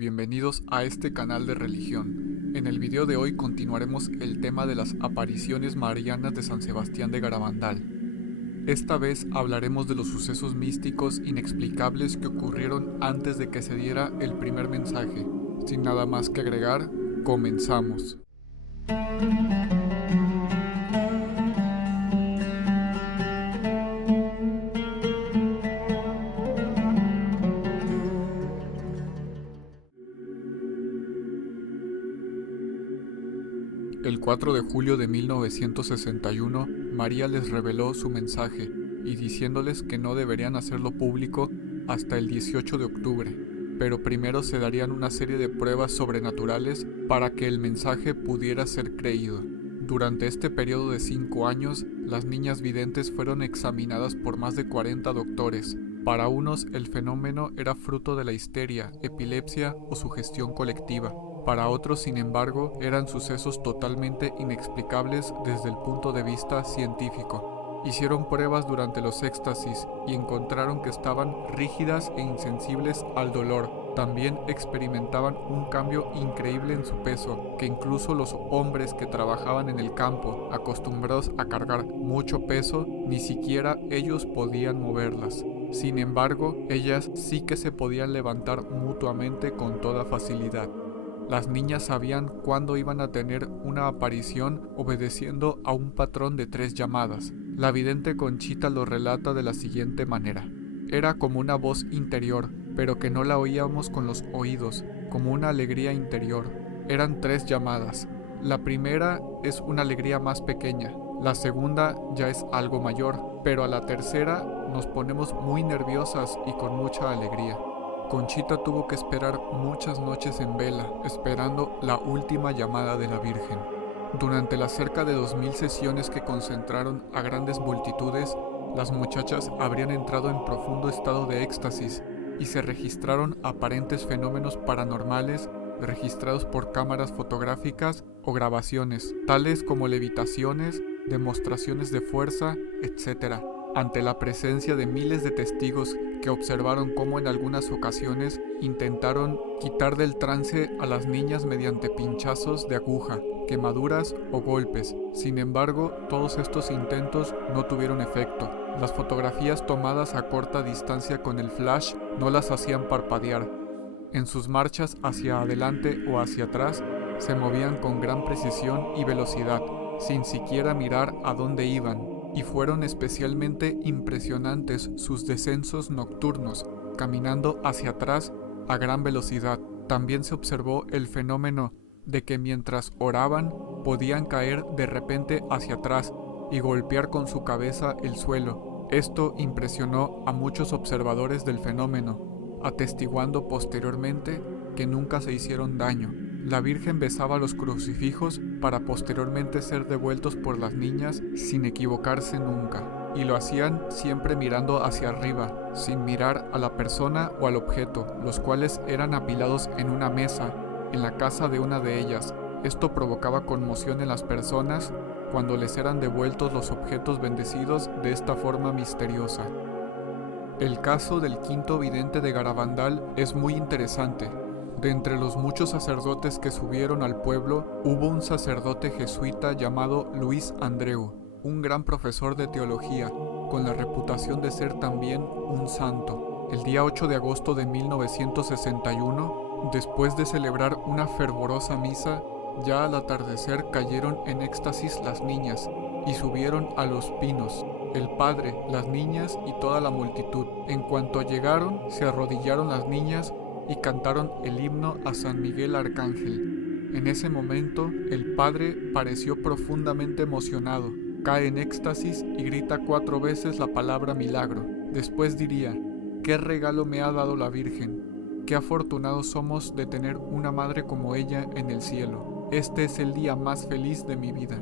Bienvenidos a este canal de religión. En el video de hoy continuaremos el tema de las apariciones marianas de San Sebastián de Garabandal. Esta vez hablaremos de los sucesos místicos inexplicables que ocurrieron antes de que se diera el primer mensaje. Sin nada más que agregar, comenzamos. El 4 de julio de 1961, María les reveló su mensaje y diciéndoles que no deberían hacerlo público hasta el 18 de octubre, pero primero se darían una serie de pruebas sobrenaturales para que el mensaje pudiera ser creído. Durante este periodo de 5 años, las niñas videntes fueron examinadas por más de 40 doctores. Para unos, el fenómeno era fruto de la histeria, epilepsia o sugestión colectiva. Para otros, sin embargo, eran sucesos totalmente inexplicables desde el punto de vista científico. Hicieron pruebas durante los éxtasis y encontraron que estaban rígidas e insensibles al dolor. También experimentaban un cambio increíble en su peso, que incluso los hombres que trabajaban en el campo, acostumbrados a cargar mucho peso, ni siquiera ellos podían moverlas. Sin embargo, ellas sí que se podían levantar mutuamente con toda facilidad. Las niñas sabían cuándo iban a tener una aparición obedeciendo a un patrón de 3 llamadas. La vidente Conchita lo relata de la siguiente manera. Era como una voz interior, pero que no la oíamos con los oídos, como una alegría interior. Eran 3 llamadas. La primera es una alegría más pequeña, la segunda ya es algo mayor, pero a la tercera nos ponemos muy nerviosas y con mucha alegría. Conchita tuvo que esperar muchas noches en vela, esperando la última llamada de la Virgen. Durante las cerca de 2000 sesiones que concentraron a grandes multitudes, las muchachas habrían entrado en profundo estado de éxtasis y se registraron aparentes fenómenos paranormales registrados por cámaras fotográficas o grabaciones, tales como levitaciones, demostraciones de fuerza, etc. Ante la presencia de miles de testigos que observaron cómo en algunas ocasiones intentaron quitar del trance a las niñas mediante pinchazos de aguja, quemaduras o golpes. Sin embargo, todos estos intentos no tuvieron efecto. Las fotografías tomadas a corta distancia con el flash no las hacían parpadear. En sus marchas hacia adelante o hacia atrás, se movían con gran precisión y velocidad, sin siquiera mirar a dónde iban. Y fueron especialmente impresionantes sus descensos nocturnos, caminando hacia atrás a gran velocidad. También se observó el fenómeno de que mientras oraban podían caer de repente hacia atrás y golpear con su cabeza el suelo. Esto impresionó a muchos observadores del fenómeno, atestiguando posteriormente que nunca se hicieron daño. La Virgen besaba los crucifijos para posteriormente ser devueltos por las niñas sin equivocarse nunca, y lo hacían siempre mirando hacia arriba, sin mirar a la persona o al objeto, los cuales eran apilados en una mesa, en la casa de una de ellas. Esto provocaba conmoción en las personas cuando les eran devueltos los objetos bendecidos de esta forma misteriosa. El caso del quinto vidente de Garabandal es muy interesante. De entre los muchos sacerdotes que subieron al pueblo, hubo un sacerdote jesuita llamado Luis Andreu, un gran profesor de teología, con la reputación de ser también un santo. El día 8 de agosto de 1961, después de celebrar una fervorosa misa, ya al atardecer cayeron en éxtasis las niñas y subieron a los pinos. El padre, las niñas y toda la multitud. En cuanto llegaron, se arrodillaron las niñas y cantaron el himno a San Miguel Arcángel. En ese momento, el padre pareció profundamente emocionado, cae en éxtasis y grita 4 veces la palabra milagro. Después diría: «¿Qué regalo me ha dado la Virgen? Qué afortunados somos de tener una madre como ella en el cielo. Este es el día más feliz de mi vida».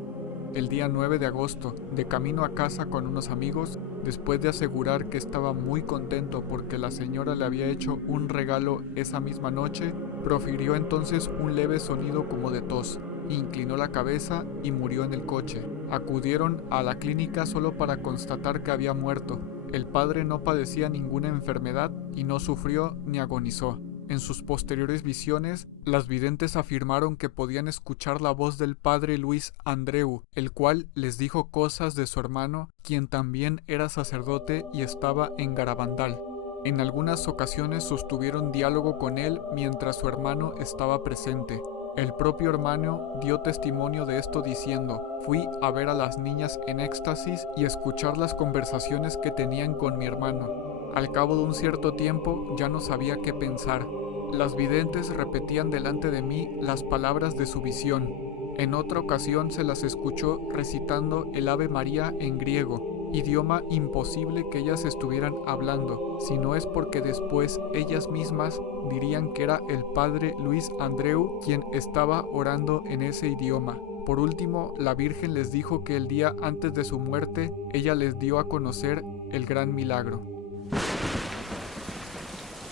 El día 9 de agosto, de camino a casa con unos amigos, después de asegurar que estaba muy contento porque la señora le había hecho un regalo esa misma noche, profirió entonces un leve sonido como de tos, inclinó la cabeza y murió en el coche. Acudieron a la clínica solo para constatar que había muerto. El padre no padecía ninguna enfermedad y no sufrió ni agonizó. En sus posteriores visiones, las videntes afirmaron que podían escuchar la voz del padre Luis Andreu, el cual les dijo cosas de su hermano, quien también era sacerdote y estaba en Garabandal. En algunas ocasiones sostuvieron diálogo con él mientras su hermano estaba presente. El propio hermano dio testimonio de esto diciendo: fui a ver a las niñas en éxtasis y escuchar las conversaciones que tenían con mi hermano. Al cabo de un cierto tiempo ya no sabía qué pensar. Las videntes repetían delante de mí las palabras de su visión. En otra ocasión se las escuchó recitando el Ave María en griego, idioma imposible que ellas estuvieran hablando, si no es porque después ellas mismas dirían que era el padre Luis Andreu quien estaba orando en ese idioma. Por último, la Virgen les dijo que el día antes de su muerte, ella les dio a conocer el gran milagro.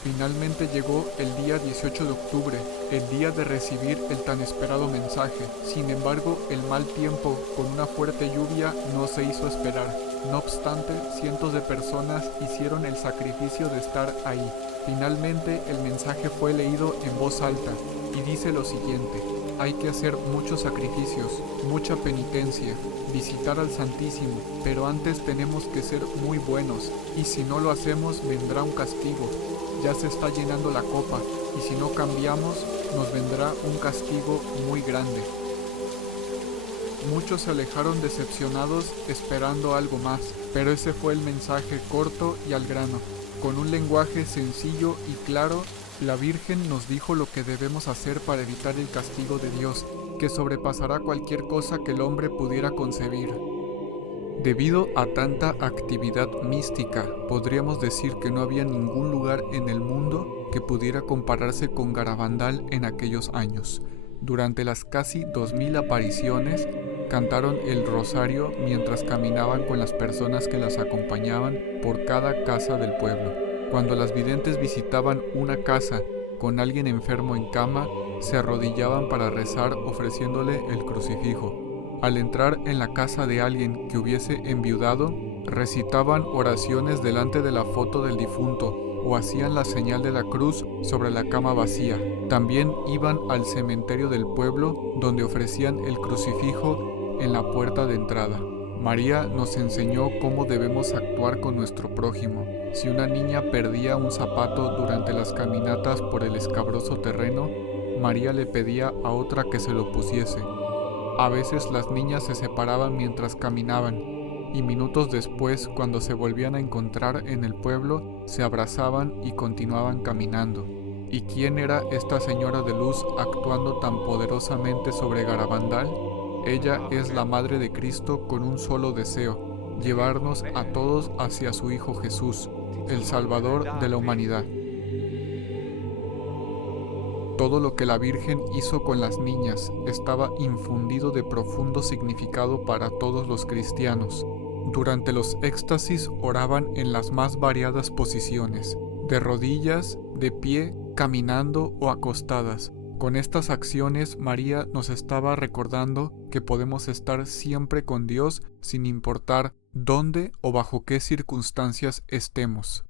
Finalmente llegó el día 18 de octubre, el día de recibir el tan esperado mensaje. Sin embargo, el mal tiempo, con una fuerte lluvia, no se hizo esperar. No obstante, cientos de personas hicieron el sacrificio de estar ahí. Finalmente, el mensaje fue leído en voz alta, y dice lo siguiente: hay que hacer muchos sacrificios, mucha penitencia, visitar al Santísimo, pero antes tenemos que ser muy buenos, y si no lo hacemos vendrá un castigo. Ya se está llenando la copa, y si no cambiamos, nos vendrá un castigo muy grande. Muchos se alejaron decepcionados esperando algo más, pero ese fue el mensaje corto y al grano. Con un lenguaje sencillo y claro, la Virgen nos dijo lo que debemos hacer para evitar el castigo de Dios, que sobrepasará cualquier cosa que el hombre pudiera concebir. Debido a tanta actividad mística, podríamos decir que no había ningún lugar en el mundo que pudiera compararse con Garabandal en aquellos años. Durante las casi 2000 apariciones, cantaron el rosario mientras caminaban con las personas que las acompañaban por cada casa del pueblo. Cuando las videntes visitaban una casa con alguien enfermo en cama, se arrodillaban para rezar ofreciéndole el crucifijo. Al entrar en la casa de alguien que hubiese enviudado, recitaban oraciones delante de la foto del difunto o hacían la señal de la cruz sobre la cama vacía. También iban al cementerio del pueblo, donde ofrecían el crucifijo en la puerta de entrada. María nos enseñó cómo debemos actuar con nuestro prójimo. Si una niña perdía un zapato durante las caminatas por el escabroso terreno, María le pedía a otra que se lo pusiese. A veces las niñas se separaban mientras caminaban, y minutos después, cuando se volvían a encontrar en el pueblo, se abrazaban y continuaban caminando. ¿Y quién era esta señora de luz actuando tan poderosamente sobre Garabandal? Ella es la Madre de Cristo con un solo deseo: llevarnos a todos hacia su Hijo Jesús, el Salvador de la humanidad. Todo lo que la Virgen hizo con las niñas estaba infundido de profundo significado para todos los cristianos. Durante los éxtasis oraban en las más variadas posiciones, de rodillas, de pie, caminando o acostadas. Con estas acciones, María nos estaba recordando que podemos estar siempre con Dios sin importar dónde o bajo qué circunstancias estemos.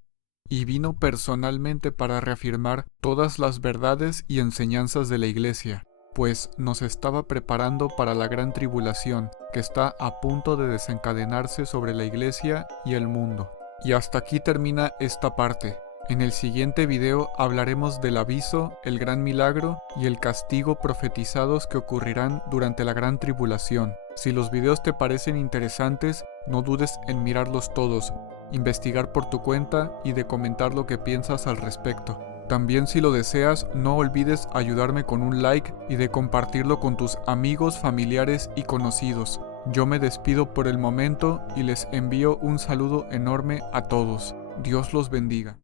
Y vino personalmente para reafirmar todas las verdades y enseñanzas de la Iglesia, pues nos estaba preparando para la gran tribulación que está a punto de desencadenarse sobre la Iglesia y el mundo. Y hasta aquí termina esta parte. En el siguiente video hablaremos del aviso, el gran milagro y el castigo profetizados que ocurrirán durante la gran tribulación. Si los videos te parecen interesantes, no dudes en mirarlos todos, investigar por tu cuenta y de comentar lo que piensas al respecto. También, si lo deseas, no olvides ayudarme con un like y de compartirlo con tus amigos, familiares y conocidos. Yo me despido por el momento y les envío un saludo enorme a todos. Dios los bendiga.